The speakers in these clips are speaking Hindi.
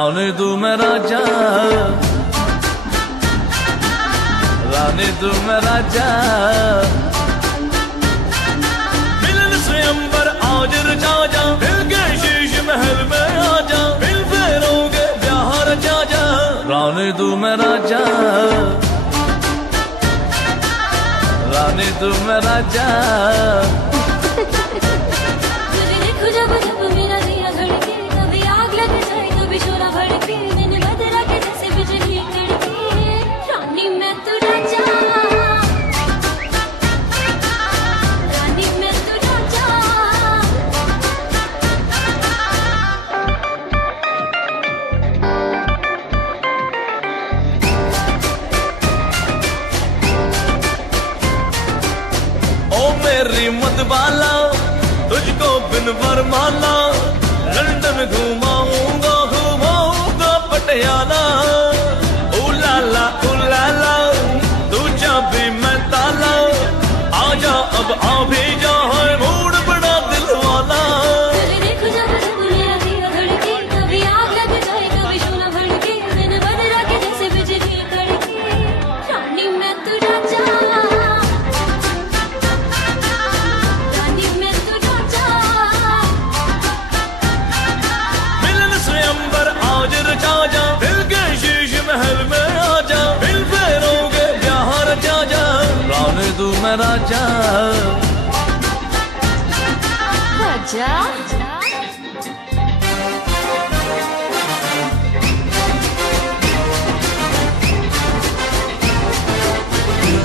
रानी तू मैं राजा, रानी तू मैं राजा। मिलन स्वयंवर आज रचा जा, मिल के शीश महल में आजा, मिल फेरोगे ब्याह रचा जा। रानी तू मैं राजा, रानी तू मैं राजा। मेरी मतवाला तुझको बिन वरमाला, लंदन घुमाऊंगा घुमाऊंगा पटियाला। उलाला उलाला तू चाबी मैं ताला, आजा अब आ भी जा, है मूड बड़ा दिल वाला। तू मैं राजा, राजा।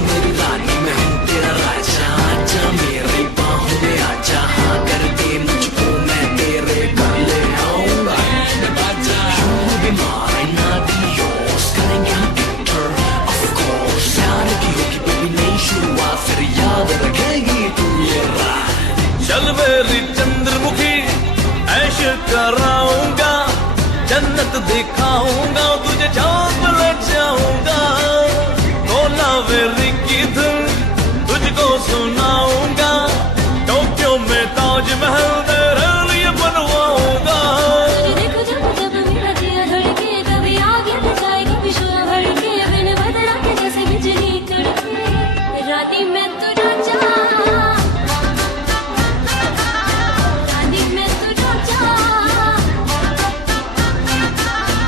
मेरी रानी मैं हूँ तेरा राजा, आजा मेरी बाहों में आजा। हाँ कर दे मुझको मैं तेरे घर ले आऊंगा। You be mine, I'll be yours, करेंगे हम enter, of course। याद की होगी baby नई शुरुआत, फिर याद रखेगी तू ये रात। चल मेरी चंद्रमुखी ऐश कराऊंगा, जन्नत दिखाऊंगा तुझे, चाँद ले जाऊंगा। कोलावेरी की धुन तुझको सुनाऊंगा, टोक्यो में ताजमहल तेरे लिए बनवाऊंगा।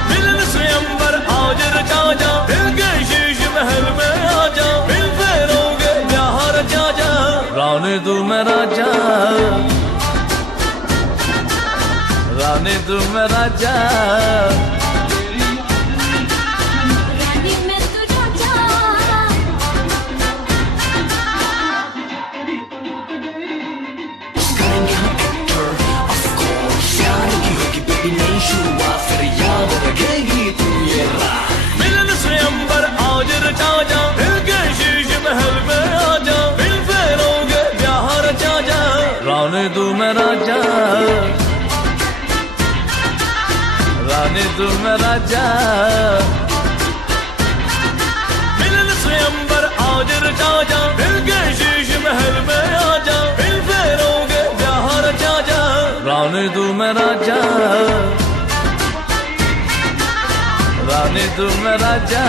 मिलन स्वयंवर आज रचा जा, मिल के शीश महल में आजा, मिल फेरोगे ब्याह रचा जा। रानी तू मैं राजा, रानी तू मैं राजा। करेंगे हम enter, of course। याद की होगी baby नई शुरुआत, फिर याद रखेगी तू ये रात। मिलन स्वयंवर आज रचा जा, मिल के शीश महल में आजा, मिल फेरोगे ब्याह रचा जा। रानी तू मैं राजा, रानी तू मैं राजा। मिलन स्वयंवर आज रचा जा, मिल के शीश महल में आजा, मिल फेरोगे ब्याह रचा जा। रानी तू मैं राजा, रानी तू मैं राजा।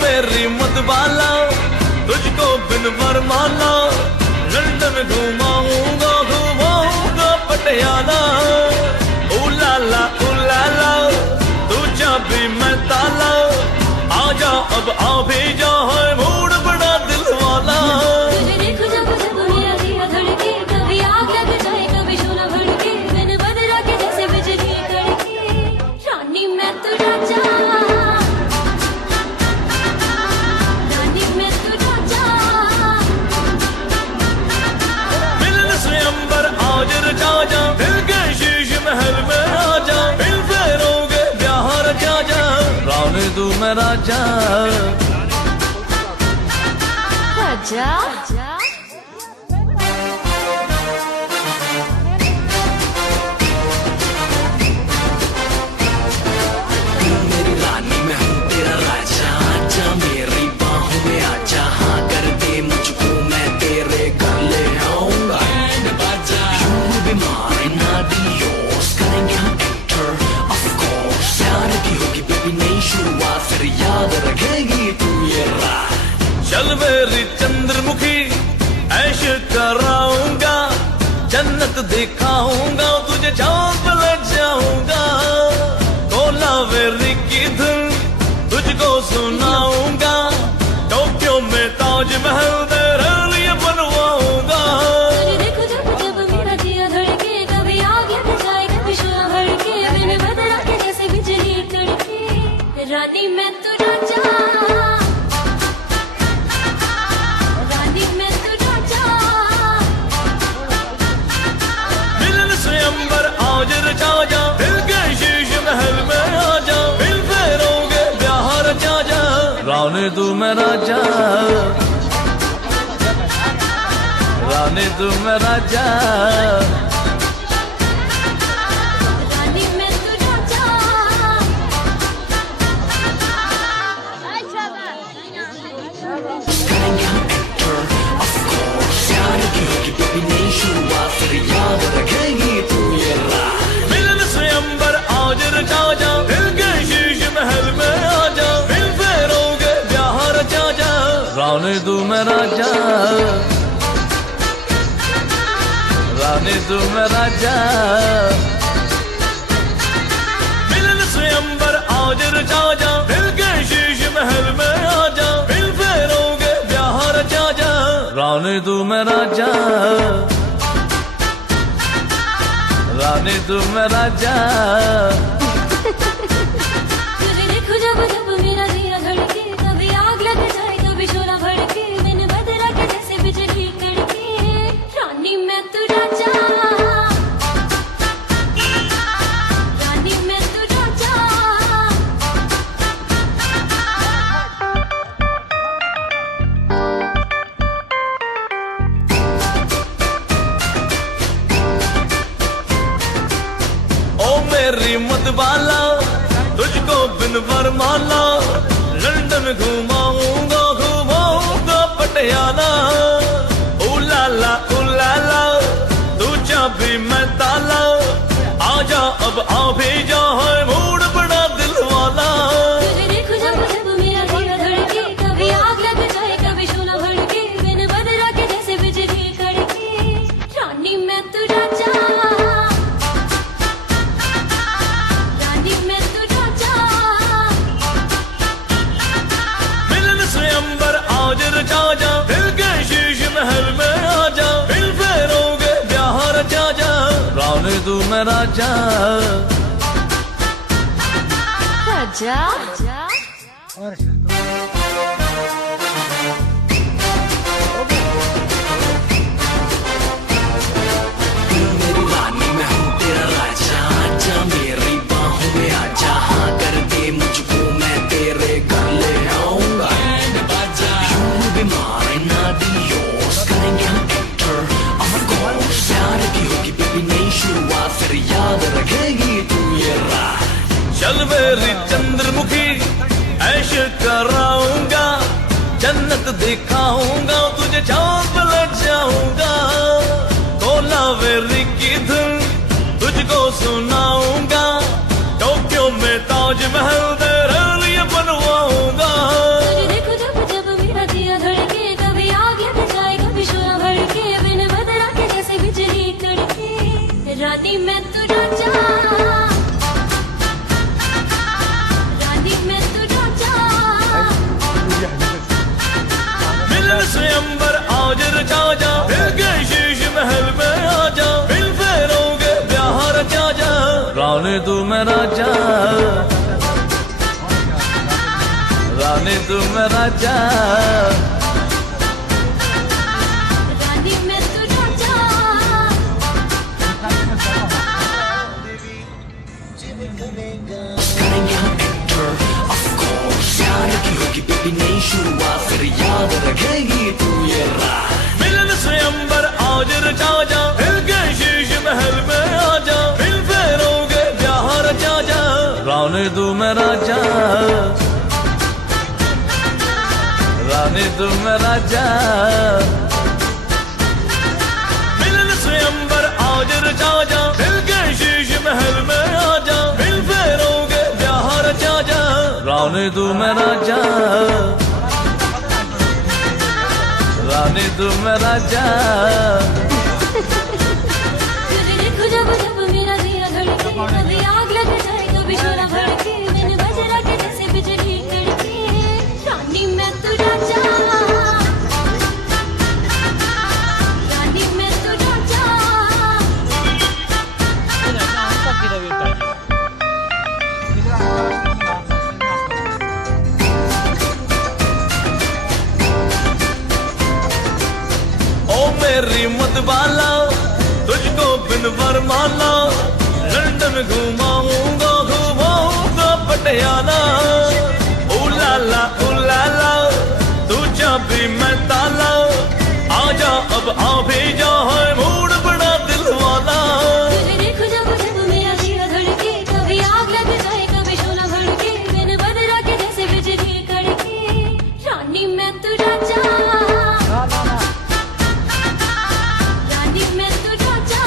मेरी मतवाला तुझको बिन वरमाला, लंदन घुमाऊंगा घुमाऊंगा पटियाला। उलाला उलाला तू चाबी मैं ताला, आजा अब आ भी जा, है मूड बड़ा दिल वाला। जा, दिल के शीश महल में आजा, मिल फेरोगे ब्याह रचा जा। मैं राजा राजा मेरी रानी मैं हूँ तेरा राजा आजा मेरी बाहों में आजा हाँ कर दे मुझको मैं तेरे घर ले आऊंगा You will be mine, I'll be yours करेंगे हम enter of course प्यार की होगी बेबी नई शुरुआत फिर याद रखेगी तू ये रात चल मेरी चंद्रमुखी ऐश कराऊंगा जन्नत दिखाऊंगा तुझे चाँद पे ले जाऊंगा कोलावेरी की धुन तुझको सुनाऊंगा टोक्यो में ताजमहल तेरे लिए बनवाऊंगा तुझे देखो जब जब मेरा दिया धड़के कभी आग लग जाए कभी शोला भड़के मैंने बदला के जैसे बिजली कड़के रानी मैं तू राजा रानी मैं तू राजा मिलन स्वयंवर आज रचा जा दिल के शीश महल में आजा दिल फेरोगे ब्याह रचा जा रानी तू मैं राजा रानी तू मैं राजा रानी मैं तू राजा करेंगे हम enter of course प्यार की होगी बेबी नई शुरुआत फिर याद रखेगी तू ये रात मिलन स्वयंवर आज रचा जा दिल के शीश महल में आजा दिल फेरोगे ब्याह रचा जा रानी तू मैं राजा रानी तू मैं राजा मिलन स्वयंवर आज रचा जा दिल के शीश महल में आजा दिल फेरोगे ब्याह रचा जा रानी तू मैं राजा रानी तू मैं राजा तुझे देखो जब जब मेरा दिया धड़के कभी आग लग जाए कभी शोला भड़के मैंने बदला के जैसे बिजली कड़के रानी मैं तू राजा रानी मैं तू राजा ओ मेरी मतवाला तुझको बिन वरमाला लंदन घुमाऊंगा घुमाऊंगा पटियाला उलाला तू चाबी मैं ताला आजा अब आ भी जा है मूड बड़ा दिल वाला तुझे देखो जब जब मेरा दिया धड़के कभी आग लग जाए कभी शोला भड़के मैंने बदला के जैसे बिजली कड़के रानी मैं तू राजा रानी मैं तू राजा मिलन स्वयंवर आज रचा जा दिल के शीश महल में आजा दिल फेरोगे ब्याह रचा जा रानी तू मैं राजा राजा मेरी रानी मैं हूँ तेरा राजा आजा मेरी बाहों में आजा हाँ कर दे मुझको मैं तेरे घर ले आऊंगा You will be mine, I'll be yours करेंगे हम enter of course प्यार की होगी बेबी नई शुरुआत फिर याद रखेगी तू ये रात चल मेरी चंद्रमुखी ऐश कराऊंगा जन्नत दिखाऊंगा तुझे चाँद पे ले जाऊंगा कोलावेरी की धुन तुझको सुनाऊंगा टोक्यो में ताजमहल तेरे लिए बनवाऊंगा तुझे देखो जब जब मेरा दिया धड़के कभी आग लग जाए कभी शोला भड़के मैंने बदला के जैसे बिजली कड़के रानी मैं तू राजा रानी मैं तू राजा मिलन स्वयंवर आज रचा जा दिल के शीश महल में आजा दिल फेरोगे ब्याह रचा जा रानी तू मैं राजा रानी तू मैं राजा रानी मैं तू राजा करेंगे हम enter of course होगी बेबी नई शुरुआत फिर याद रखेगी तू ये रात। मिलन स्वयंवर आज रचा जा, हिल के शीश महल में आजा, फिर फेरोगे ब्याह रचा जा, रानी तू मैं राजा, रानी तू मैं राजा। मिलन स्वयंवर आज रचा जा, हिल के शीश महल में आजा, फिर फेरोगे ब्याह रचा जा, रानी तू मैं राजा, रानी तू मैं राजा। तुझे देखो जब जब मेरा दिया धड़के, कभी आग लग जाए कभी शोला भड़के, मैंने बजरा के जैसे बिजली कड़के, रानी मैं तू राजा, रानी मैं तू राजा। ओ मेरी मतवाला तुझको बिन वरमाला, लंदन घुमाऊंगा घुमाऊंगा पटियाला, उलाला उलाला तू चाबी मैं ताला, आजा अब आ भी जा है मूड बड़ा दिल वाला। तुझे देखो जब जब मेरा दिया धड़के, कभी आग लग जाए कभी शोला भड़के, मैंने बदरा के जैसे बिजली कड़के, रानी मैं तू राजा, रानी मैं तू राजा।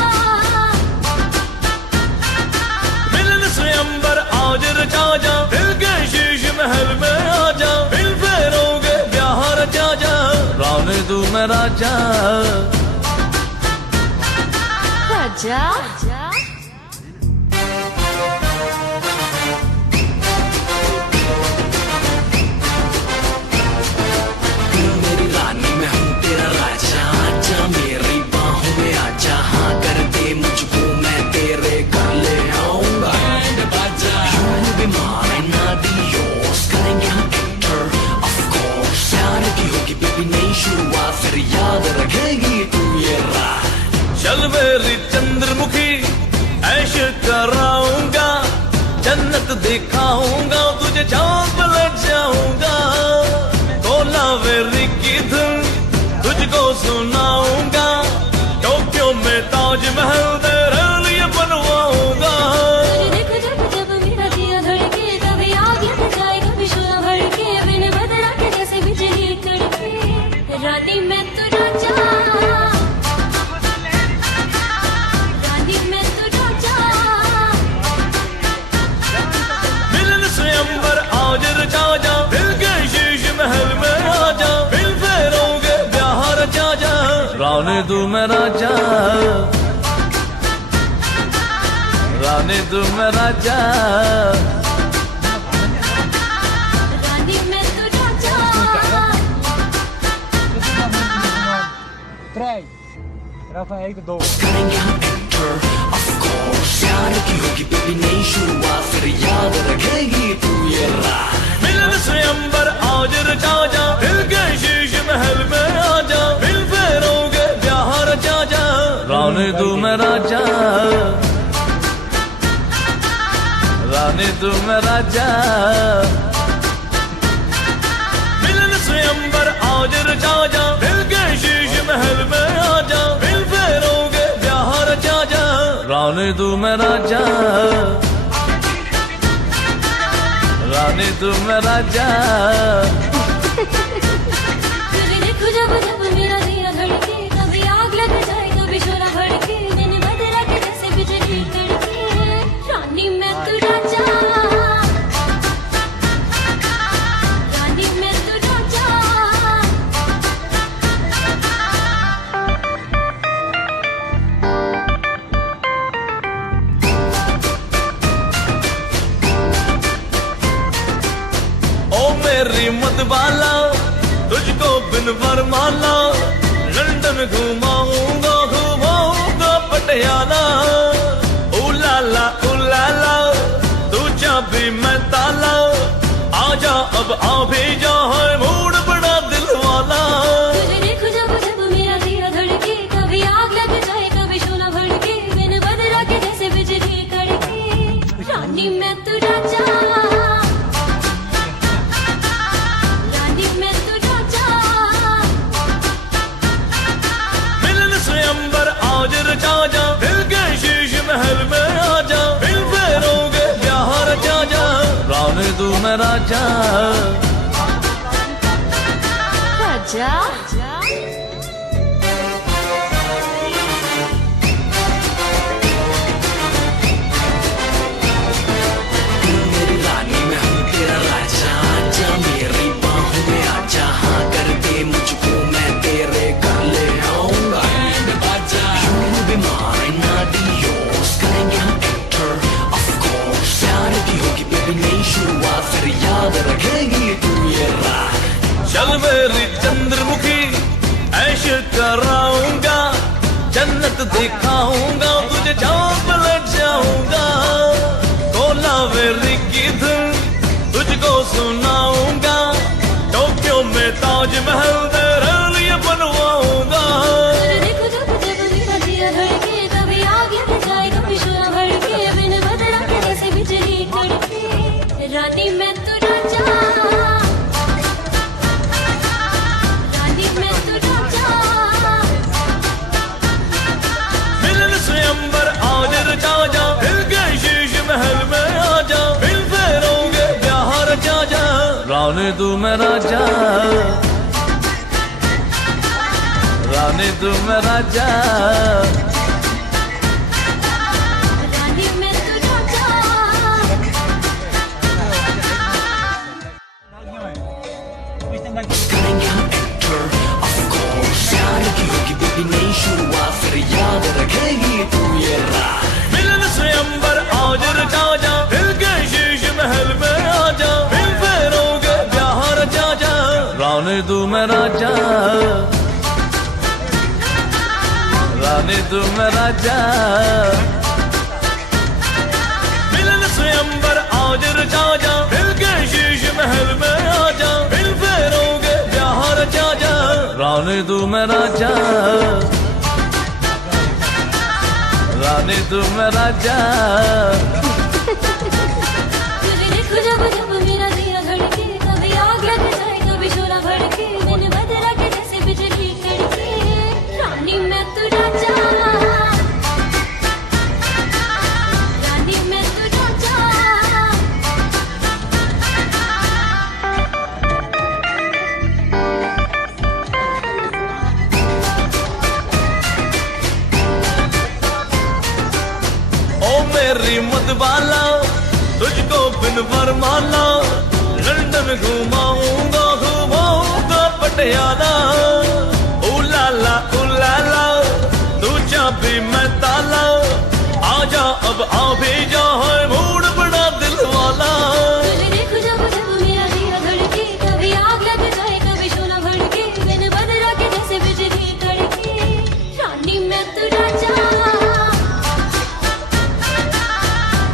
मिलन स्वयंवर आज रचा जा, दिल के शीश महल में आजा, फिर फेरोगे ब्याह रचा जा, रानी तू मैं राजा, राजा। तू मेरी रानी मैं हूँ तेरा राजा, आजा मेरी बाहों में आजा, हाँ कर दे मुझको मैं तेरे कर ले आऊंगा बैंड बाजा। You be mine, I'll be yours, करेंगे हम एक्टर of course, प्यार की होगी बेबी नई शुरुआत फिर याद रखेगी तू ये रात। चल मेरी चंद्रमुखी ऐश कराऊंगा, जन्नत दिखाऊंगा तुझे, चांद पे ले जाऊंगा, कोलावेरी की धुन तुझको सुनाऊंगा, टोक्यो में ताजमहल तेरे लिए बनवाऊंगा। तुझे देखो जब जब मेरा दिया धड़के, कभी आग लग जाए कभी शोला भड़के, मैंने बदरा के जैसे बिजली कड़के, रानी मैं तू राजा, रानी मैं तू राजा। मिलन स्वयंवर आज रचा जा, दिल के शीश महल में आजा, फिर फेरोगे ब्याह रचा जा, रानी तू मैं राजा, रानी तू मैं राजा। रानी मैं तू राजा। 3, Rafa 1, 2. करेंगे हम एक्टर of course, प्यार की होगी बेबी नई शुरुआत फिर याद रखेगी तू ये रात। मिलन स्वयंवर आज रचा जा, दिल के शीश महल में आजा, फिर फेरोगे ब्याह रचा जा, रानी तू मैं राजा, रानी तू मैं राजा। मिलन स्वयंवर आज रचा जा, दिल के शीश महल में आजा, फिर फेरोगे ब्याह रचा जा, रानी तू मैं राजा, रानी तू मैं राजा। तुझे देखो जब जब मेरा दिया धड़के, कभी आग लग जाए कभी शोला भड़के, मैंने बदरा के जैसे बिजली कड़के, रानी मैं तू राजा, रानी मैं तू राजा। ओ मेरी मतवाला तुझको बिन वरमाला, लंदन घुमाऊंगा घुमाऊंगा पटियाला, उलाला उलाला तू चाबी मैं ताला, आजा अब आ भी जा है मूड बड़ा दिल वाला। तुझे देखो जब जब मेरा दिया धड़के, कभी आग लग जाए कभी शोला भड़के, मैंने बदरा के जैसे बिजली कड़के, रानी मैं तू राजा, तू मैं राजा राजा मेरी रानी मैं हूँ तेरा राजा आजा मेरी बाहों में आजा हाँ कर दे मुझको मैं तेरे घर ले आऊंगा You will be mine, not yours करेंगे हम enter of course प्यार की होगी बेबी नई शुरुआत फिर याद रखेगी तू ये रात चल मेरी चंद्रमुखी ऐश कराऊंगा जन्नत दिखाऊंगा तुझे चाँप लग जाऊंगा कोलावेरी की धुन तुझको सुनाऊंगा टोक्यो में ताजमहल तेरे लिए बनवाऊंगा देखो जब जब मेरा दिया धड़के कभी आग लग जाए कभी शोला भड़के बिन बदला के जैसे बिजली कड़के रानी मैं तो राजा रानी मैं तो राजा मिलन स्वयंवर आज रचा जा फिर गए शीश महल में आजा फिर फेरोगे ब्याह रचा जा रानी तू मैं राजा रानी तू मैं राजा रानी मैं तो राजा करेंगे हम enter of course प्यार की होगी बेबी नई शुरुआत फिर याद रखेगी तू ये रात मिलन स्वयंवर आज रचा जा फिर गए शीश महल में आजा फिर फेरोगे ब्याह रचा जा रानी तू मैं राजा रानी तू मैं राजा मिलन स्वयंवर आज रचा जा फिर गए शीश महल में आजा फिर फेरोगे ब्याह रचा जा रानी तू मैं राजा रानी तू मैं राजा तुझे देखो जब जब मेरा दिया धड़के कभी आग लग जाए कभी शोला भड़के बिन बदला के जैसे बिजली कड़के रानी मैं तो राजा रानी मैं तो राजा ओ मेरी मतवाला तुझको बिन वरमाला लंदन घुमाऊंगा घुमाऊंगा पटियाला उलाला तू चाबी मैं ताला आजा अब आ भी जा है मूड बड़ा दिल वाला तुझे देखो जब जब मेरा दिया धड़के कभी आग लग जाए कभी शोला भड़के बिन बदला के जैसे बिजली कड़के रानी मैं तो राजा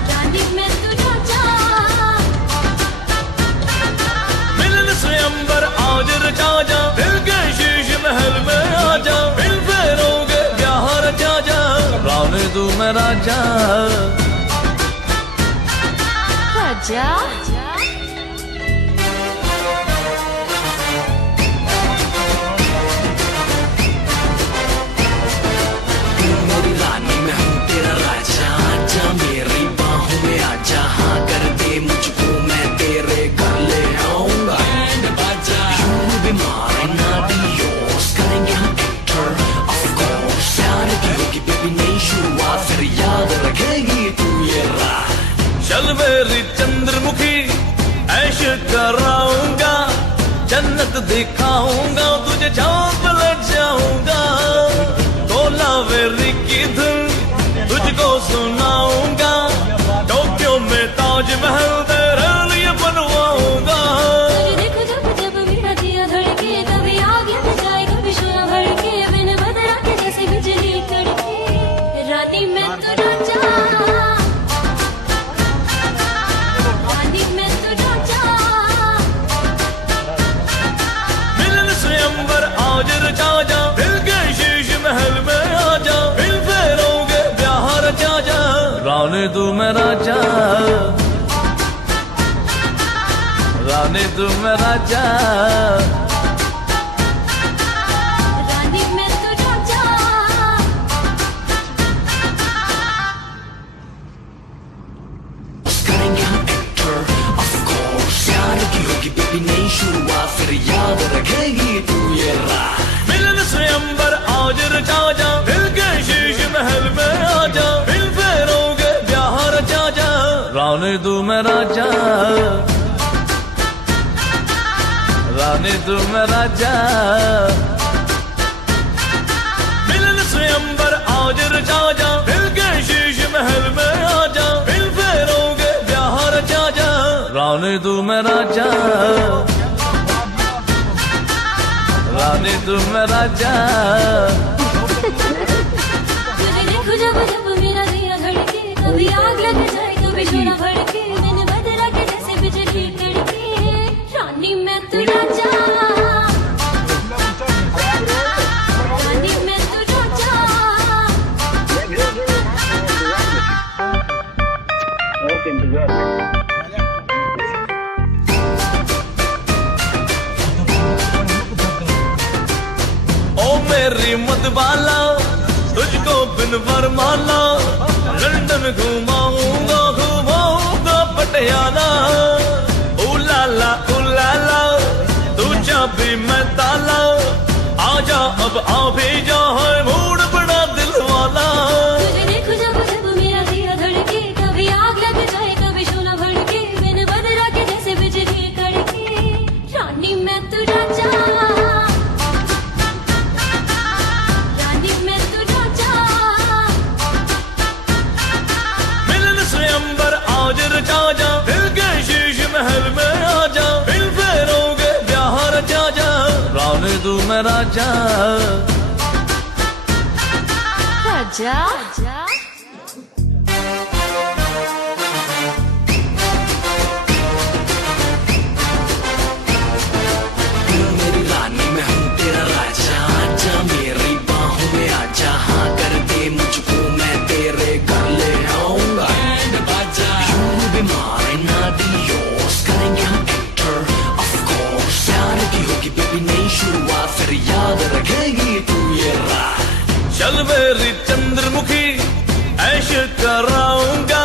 रानी मैं तो राजा मिलन स्वयंवर आज रचा जा फिर गए शीश महल में आजा फिर फेरोगे ब्याह रचा जा रानी तू मैं राजा राजा मेरी रानी मैं हूँ तेरा राजा आजा मेरी बाहों में आजा हाँ कर दे मुझको मैं तेरे घर ले आऊंगा You will be mine, not yours करेंगे हम enter of course प्यार की होगी बेबी नई शुरुआत फिर याद रखेगी तू ये रात चल मेरी चंद्रमुखी ऐश कराऊंगा जन्नत दिखाऊंगा तुझे चाँप लग जाऊंगा कोलावेरी की धुन तुझको सुनाऊंगा टोक्यो में ताजमहल तेरे लिए बनवाऊंगा तुझे देखो जब जब मेरा दिया धड़के कभी आग लग जाए कभी शोला भड़के बिन बदला के जैसे बिजली कड़के रानी मैं तो राजा रानी मैं तो राजा मिलन स्वयंवर आज रचा जा फिर गए शीश महल में आजा फिर फेरोगे ब्याह रचा जा रानी तू मैं राजा रानी तू मैं राजा रानी मैं तो राजा करेंगे हम enter of course फिर याद रखेगी तू ये रात। मिलन स्वयंवर आज रचा जा, दिल के शीश महल में आजा, दिल फेरोगे ब्याह रचा जा, रानी तू मैं राजा, रानी तू मैं राजा। मिलन स्वयंवर आज रचा जा, दिल के शीश महल में आजा, दिल फेरोगे ब्याह रचा जा, रानी तू मैं राजा, रानी तू मैं राजा। तुझे देखूं जब जब मेरा दिया धड़के, कभी आग लग जाए कभी शोला भड़के, मैंने बदला के जैसे बिजली कड़के, रानी मैं तू राजा, रानी मैं तू राजा। ओ मेरी मतवाला, तुझको बिन वरमाला, लंदन घुमाऊंगा घुमाऊंगा पटियाला, ओ लाला तू चाबी मैं ताला, आजा अब आ भी जा, है मूड बड़ा दिल वाला। तुझे देखूं जब जब मेरा दिया धड़के, कभी आग लग जाए कभी शोला भड़के, मैंने बदला के जैसे बिजली कड़के, रानी मैं तू राजा, रानी मैं तू राजा। मिलन स्वयंवर आज रचा जा, दिल के शीश महल में आजा, दिल फेरोगे ब्याह रचा जा, रानी तू मैं राजा, राजा। मेरी रानी मैं हूँ तेरा राजा, आजा मेरी बाहों में आजा, हाँ कर दे मुझको मैं तेरे घर ले आऊंगा। You will be mine, I'll be yours, करेंगे हम enter, of course। प्यार की होगी बेबी नई शुरुआत, फिर याद रखेगी तू ये रात। चल मेरी चंद्रमुखी ऐश कराऊंगा,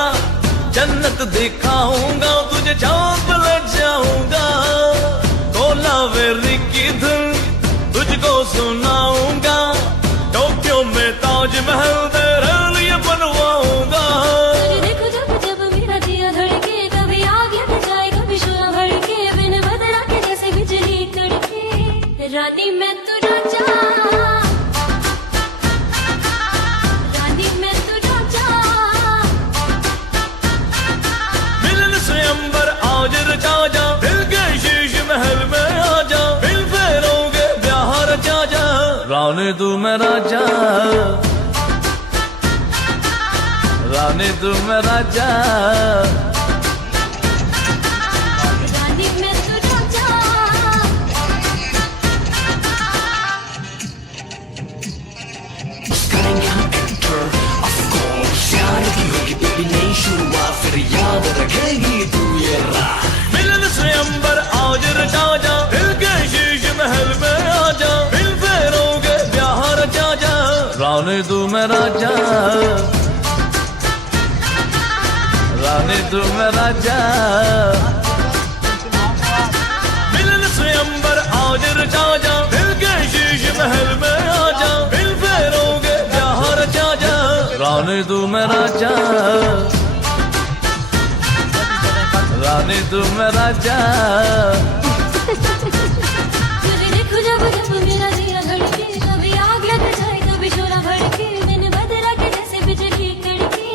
जन्नत दिखाऊंगा, तुझे चाँद ले जाऊंगा, कोलावेरी की धुन तुझको सुनाऊंगा, टोक्यो में ताजमहल तेरे लिए बनवाऊंगा। तुझे देखूं जब जब मेरा दिया धड़के, कभी आग लग जाए कभी शोला भड़के, मैंने बदला के जैसे बिजली कड़के, रानी मैं तू राजा, रानी मैं तू राजा। मिलन स्वयंवर आज रचा जा, दिल के शीश महल में आजा, दिल फेरोगे ब्याह रचा जा, रानी तू मैं राजा, रानी तू मैं राजा। रानी मैं तू राजा, करेंगे हम enter, of course। प्यार की होगी बेबी नई शुरुआत, फिर याद रखेगी तू ये रात। मिलन स्वयंवर आज रचा जा, दिल के शीश महल में आजा, दिल फेरोगे ब्याह रचा जा, रानी तू मैं राजा, रानी तू मैं राजा। मिलन स्वयंवर आज रचा जा, दिल के शीश महल में आजा, दिल फेरोगे ब्याह रचा जा, रानी तू मैं राजा, रानी तू मैं राजा। तुझे देखूं जब जब मेरा दिया धड़के, कभी आग लग जाए कभी शोला भड़के, मैंने बदला के जैसे बिजली कड़के,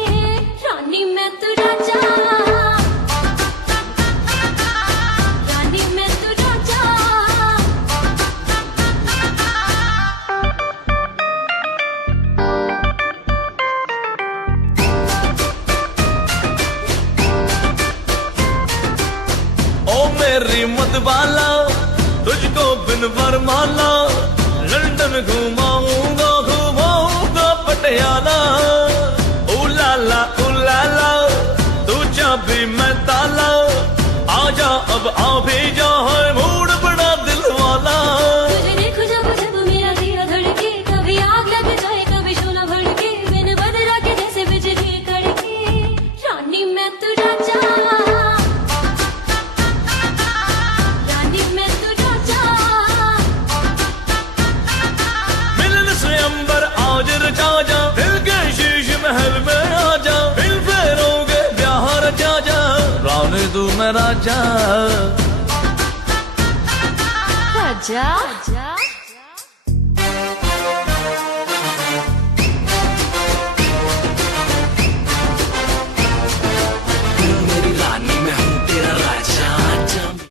रानी मैं तू राजा, रानी मैं तू राजा। ओ मेरी मतवाला, तुझको बिन वरमाला, लंदन घुमाऊंगा घुमाऊंगा पटियाला, ओ लाला तू चाबी मैं ताला, आजा अब आ भी जा, है मूड बड़ा दिल वाला। तुझे देखूं जब जब मेरा दिया धड़के, कभी आग लग जाए कभी शोला भड़के, मैंने बदला के जैसे बिजली कड़के, रानी मैं तू राजा, रानी मैं तू राजा। मैं राजा। राजा